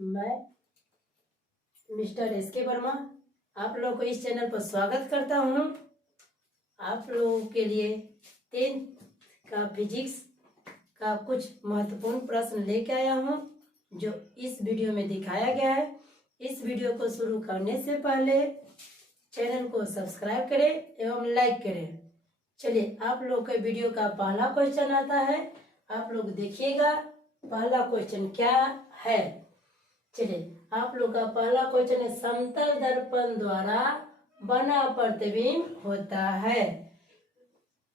मैं mister SK. Verma आप लोगों को इस चैनल पर स्वागत करता हूँ। आप लोगों के लिए 10th का फिजिक्स का कुछ महत्वपूर्ण प्रश्न लेके आया हूँ जो इस वीडियो में दिखाया गया है। इस वीडियो को शुरू करने से पहले चैनल को सब्सक्राइब करें एवं लाइक करें। चलिए आप लोग के वीडियो का पहला क्वेश्चन आता है, आप लोग देखिएगा पहला क्वेश्चन क्या है। चलिए आप लोग का पहला क्वेश्चन है, समतल दर्पण द्वारा बना प्रतिबिंब होता है।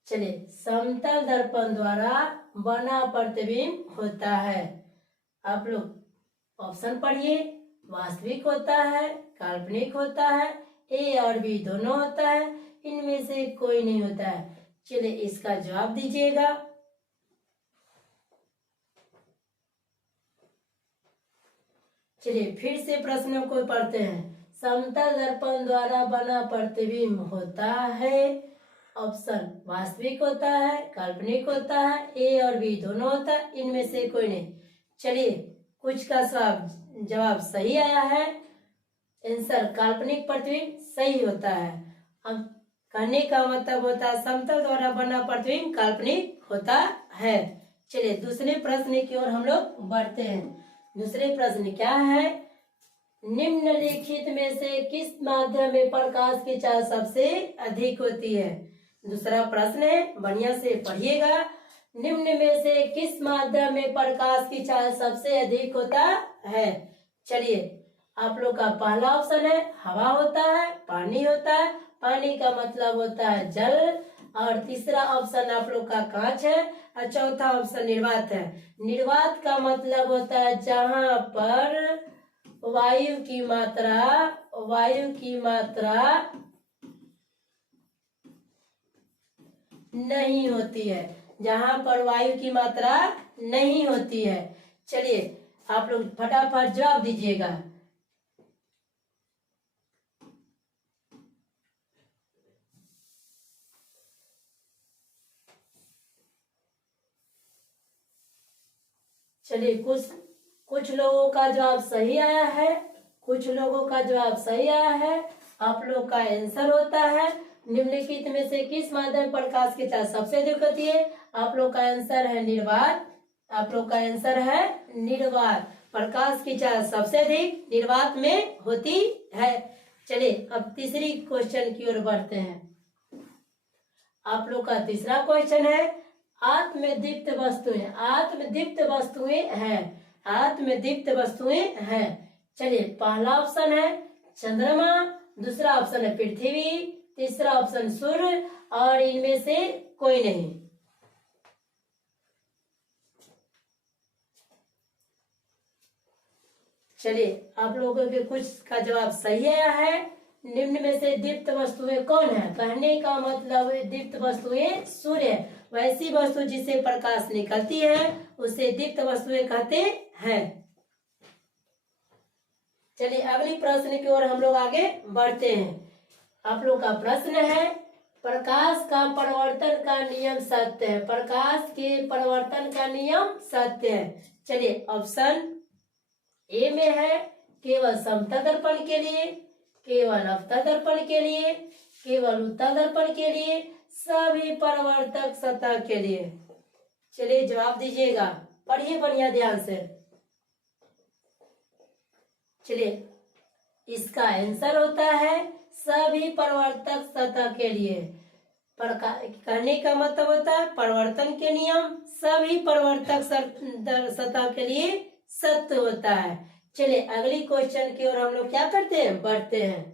चलिए समतल दर्पण द्वारा बना प्रतिबिंब होता है। आप लोग ऑप्शन पढ़िए। वास्तविक होता है, काल्पनिक होता है, ए और बी दोनों होता है, इनमें से कोई नहीं होता है। चलिए इसका जवाब दीजिएगा। चलिए फिर से प्रश्नों को पढ़ते हैं। समतल दर्पण द्वारा बना प्रतिबिंब होता है। ऑप्शन वास्तविक होता है, काल्पनिक होता है, ए और बी दोनों होता है, इनमें से कोई नहीं। चलिए कुछ का जवाब सही आया है। आंसर काल्पनिक प्रतिबिंब सही होता है। अब कहने का मतलब होता है समतल द्वारा बना प्रतिबिंब काल्पनिक होता है। चलिए दूसरे प्रश्न की ओर हम लोग बढ़ते हैं। दूसरे प्रश्न क्या है, निम्नलिखित में से किस माध्यम में प्रकाश की चाल सबसे अधिक होती है। दूसरा प्रश्न है, बढ़िया से पढ़िएगा। निम्न में से किस माध्यम में प्रकाश की चाल सबसे अधिक होता है। चलिए आप लोग का पहला ऑप्शन है हवा होता है, पानी होता है, पानी का मतलब होता है जल, और तीसरा ऑप्शन आप लोग का कांच है, और चौथा ऑप्शन निर्वात है। निर्वात का मतलब होता है जहां पर वायु की मात्रा नहीं होती है, जहां पर वायु की मात्रा नहीं होती है। चलिए आप लोग फटाफट जवाब दीजिएगा। चलिए कुछ लोगों का जवाब सही आया है, कुछ लोगों का जवाब सही आया है। आप लोग का आंसर होता है निम्नलिखित में से किस माध्यम प्रकाश की चाल सबसे अधिक होती है। आप लोग का आंसर है निर्वात। आप लोग का आंसर है निर्वात। प्रकाश की चाल सबसे अधिक निर्वात में होती है। चलिए अब तीसरी क्वेश्चन की ओर बढ़ते हैं। आप लोग का तीसरा क्वेश्चन है, आत्मदीप्त वस्तुएं हैं। चलिए पहला ऑप्शन है चंद्रमा, दूसरा ऑप्शन है पृथ्वी, तीसरा ऑप्शन सूर्य, और इनमें से कोई नहीं। चलिए आप लोगों के कुछ का जवाब सही आया है। निम्न में से दीप्त वस्तुएं कौन है। कहने का मतलब दीप्त वस्तुएं सूर्य है। वैसी वस्तु जिसे प्रकाश निकलती है उसे दीप्त वस्तुएं कहते हैं। चलिए अगली प्रश्न की ओर हम लोग आगे बढ़ते हैं। आप लोग का प्रश्न है, प्रकाश का परावर्तन का नियम सत्य है। प्रकाश के परावर्तन का नियम सत्य है। चलिए ऑप्शन ए में है केवल समतल दर्पण के लिए, केवल अवतल दर्पण के लिए, केवल उत्तल दर्पण के लिए, सभी परावर्तक सतह के लिए। चलिए जवाब दीजिएगा, पढ़िए बढ़िया ध्यान से। चलिए इसका आंसर होता है सभी परावर्तक सतह के लिए। कहने का मतलब होता है परावर्तन के नियम सभी परावर्तक सतह के लिए सत्य होता है। चलिए अगली क्वेश्चन की ओर हम लोग क्या करते हैं, बढ़ते हैं।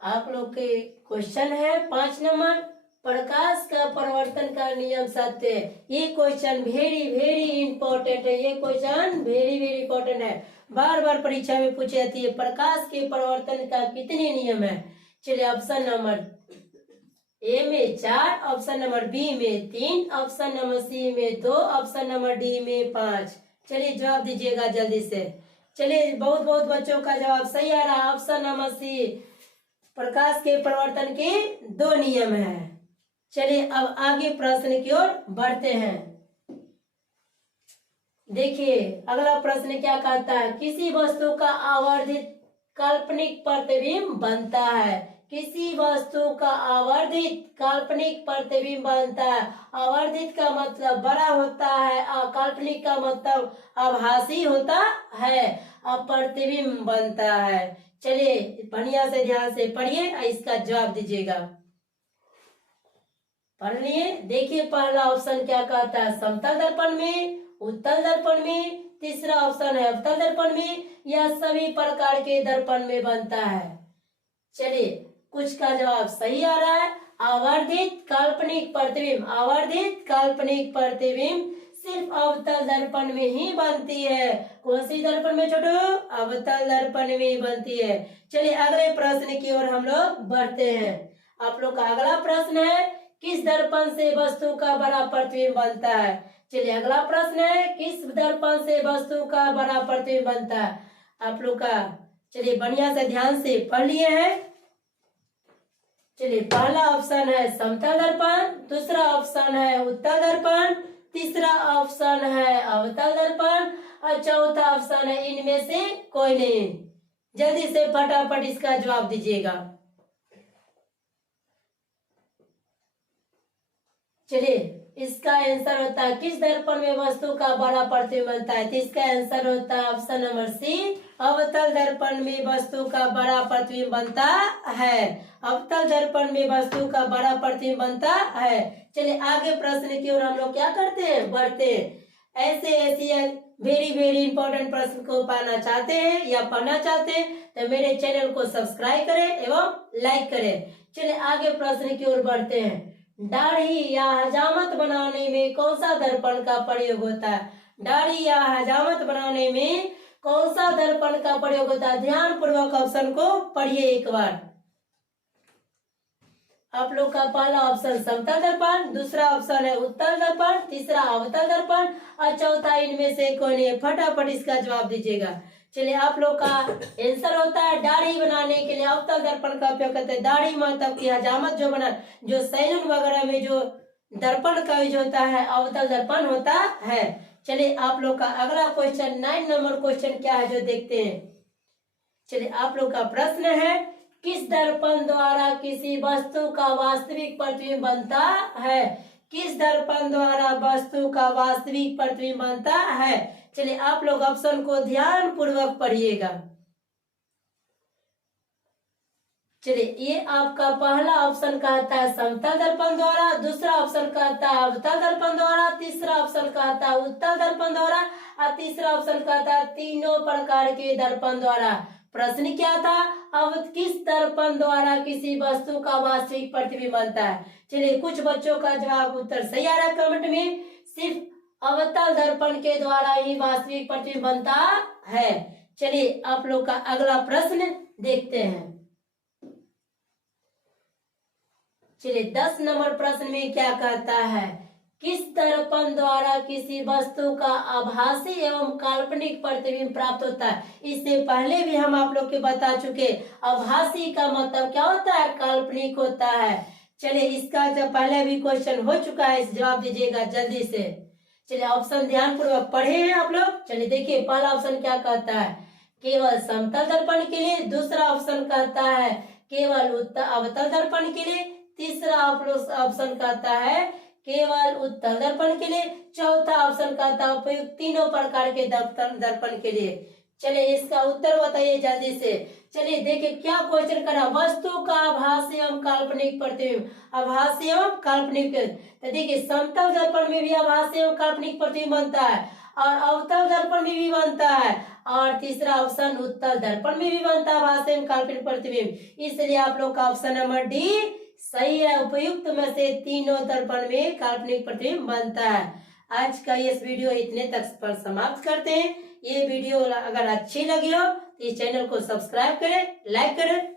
आप लोग के क्वेश्चन है 5 नंबर, प्रकाश का परावर्तन का नियम सत्य है। ये क्वेश्चन वेरी वेरी इंपॉर्टेंट है। ये क्वेश्चन वेरी वेरी इंपॉर्टेंट है, बार बार परीक्षा में पूछी जाती है। प्रकाश के परावर्तन का कितने नियम है। चलिए ऑप्शन नंबर ए में 4, ऑप्शन नंबर बी में 3, ऑप्शन नंबर सी में 2, ऑप्शन नंबर डी में 5। चलिए जवाब दीजिएगा जल्दी से। चलिए बहुत बहुत बच्चों का जवाब सही आ रहा है। ऑप्शन नंबर सी, प्रकाश के परावर्तन के 2 नियम हैं। चलिए अब आगे प्रश्न की ओर बढ़ते हैं। देखिए अगला प्रश्न क्या कहता है, किसी वस्तु का आवर्धित काल्पनिक प्रतिबिंब बनता है। किसी वस्तु का आवर्धित काल्पनिक प्रतिबिंब बनता है। आवर्धित का मतलब बड़ा होता है और काल्पनिक का मतलब आभासी होता है और प्रतिबिंब बनता है। चलिए बढ़िया से ध्यान से पढ़िए और इसका जवाब दीजिएगा। पढ़ लिए। देखिए पहला ऑप्शन क्या कहता है, समतल दर्पण में, उत्तल दर्पण में, तीसरा ऑप्शन है अवतल दर्पण में, या सभी प्रकार के दर्पण में बनता है। चलिए कुछ का जवाब सही आ रहा है। आवर्धित काल्पनिक प्रतिबिंब, आवर्धित काल्पनिक प्रतिबिंब सिर्फ अवतल दर्पण में ही बनती है। कौन सी दर्पण में छोटू? अवतल दर्पण में ही बनती है। चलिए अगले प्रश्न की ओर हम लोग बढ़ते हैं। आप लोग का अगला प्रश्न है, किस दर्पण से वस्तु का बड़ा प्रतिबिंब बनता है। चलिए अगला प्रश्न है, किस दर्पण से वस्तु का बड़ा प्रतिबिंब बनता है। आप लोग का चलिए बढ़िया से ध्यान से पढ़ लिए हैं। चलिए पहला ऑप्शन है समतल दर्पण, दूसरा ऑप्शन है उत्तल दर्पण, तीसरा ऑप्शन है अवतल दर्पण और चौथा ऑप्शन है इनमें से कोई नहीं। जल्दी से फटाफट इसका जवाब दीजिएगा। चलिए इसका आंसर होता है, किस दर्पण में वस्तु का बड़ा प्रतिबिंब बनता है। तो इसका आंसर होता है ऑप्शन नंबर सी, अवतल दर्पण में वस्तु का बड़ा प्रतिबिंब बनता है। अवतल दर्पण में वस्तु का बड़ा प्रतिबिंब बनता है। चलिए आगे प्रश्न की ओर हम लोग क्या करते हैं, बढ़ते हैं। ऐसे वेरी इंपॉर्टेंट प्रश्न को पाना चाहते हैं या पढ़ना चाहते हैं तो मेरे चैनल को सब्सक्राइब करें एवं लाइक करें। चलिए आगे प्रश्न की ओर बढ़ते हैं। दाढ़ी या हजामत बनाने में कौन सा दर्पण का प्रयोग होता है। दाढ़ी या हजामत बनाने में कौन सा दर्पण का प्रयोग होता है। ध्यान पूर्वक ऑप्शन को पढ़िए एक बार। आप लोग का पहला ऑप्शन समतल दर्पण, दूसरा ऑप्शन है उत्तल दर्पण, तीसरा अवतल दर्पण और चौथा इनमें से कोई नहीं। फटाफट इसका जवाब दीजिएगा। चलिए आप लोग का आंसर होता है, दाढ़ी बनाने के लिए अवतल दर्पण का उपयोग करते हैं। दाढ़ी मतलब की हजामत जो सैलून वगैरह में जो दर्पण का यूज होता है अवतल दर्पण होता है। चलिए आप लोग का अगला क्वेश्चन 9 नंबर क्वेश्चन क्या है जो देखते हैं। चलिए आप लोग का प्रश्न है, किस दर्पण द्वारा किसी वस्तु का वास्तविक प्रतिबिंब बनता है। किस दर्पण द्वारा वस्तु का वास्तविक प्रतिबिंब बनता है। चलिए आप लोग ऑप्शन को ध्यान पूर्वक पढ़िएगा। चलिए ये आपका पहला ऑप्शन कहता है समतल दर्पण द्वारा, दूसरा ऑप्शन कहता है अवतल दर्पण द्वारा, तीसरा ऑप्शन कहता है उत्तल दर्पण द्वारा और तीसरा ऑप्शन कहता है तीनों प्रकार के दर्पण द्वारा। प्रश्न क्या था, अब किस दर्पण द्वारा किसी वस्तु का वास्तविक प्रतिबिंब बनता है। चलिए कुछ बच्चों का जवाब उत्तर सही आ रहा है कमेंट में, सिर्फ अवतल दर्पण के द्वारा ही वास्तविक प्रतिबिंब बनता है। चलिए आप लोग का अगला प्रश्न देखते हैं। चलिए 10 नंबर प्रश्न में क्या कहता है, किस दर्पण द्वारा किसी वस्तु का आभासी एवं काल्पनिक प्रतिबिंब प्राप्त होता है। इससे पहले भी हम आप लोग के बता चुके, आभासी का मतलब क्या होता है, काल्पनिक होता है। चलिए इसका जब पहले भी क्वेश्चन हो चुका है, इस जवाब दीजिएगा जल्दी से। चलिए ऑप्शन ध्यान पूर्वक पढ़े हैं आप लोग। चलिए देखिए पहला ऑप्शन क्या कहता है, केवल समतल दर्पण के लिए, दूसरा ऑप्शन कहता है केवल अवतल दर्पण के लिए, तीसरा ऑप्शन कहता है केवल उत्तल दर्पण के लिए, चौथा ऑप्शन कहता है उपयुक्त तीनों प्रकार के दर्पण के लिए। चलिए इसका उत्तर बताइए जल्दी से। चलिए देखिए क्या क्वेश्चन करा, वस्तु का आभासी एवं काल्पनिक प्रतिबिंब, आभासी एवं काल्पनिक। तो देखिए समतल दर्पण में भी आभासी एवं काल्पनिक प्रतिबिंब बनता है और अवतल दर्पण में भी बनता है और तीसरा ऑप्शन उत्तल दर्पण में भी बनता है आभासी एवं काल्पनिक प्रतिबिंब। इसलिए आप लोग का ऑप्शन नंबर डी सही है। उपयुक्त में से तीनों दर्पण में काल्पनिक प्रतिबिंब बनता है। आज का ये वीडियो इतने तक पर समाप्त करते हैं। ये वीडियो अगर अच्छी लगी हो तो इस चैनल को सब्सक्राइब करें, लाइक करें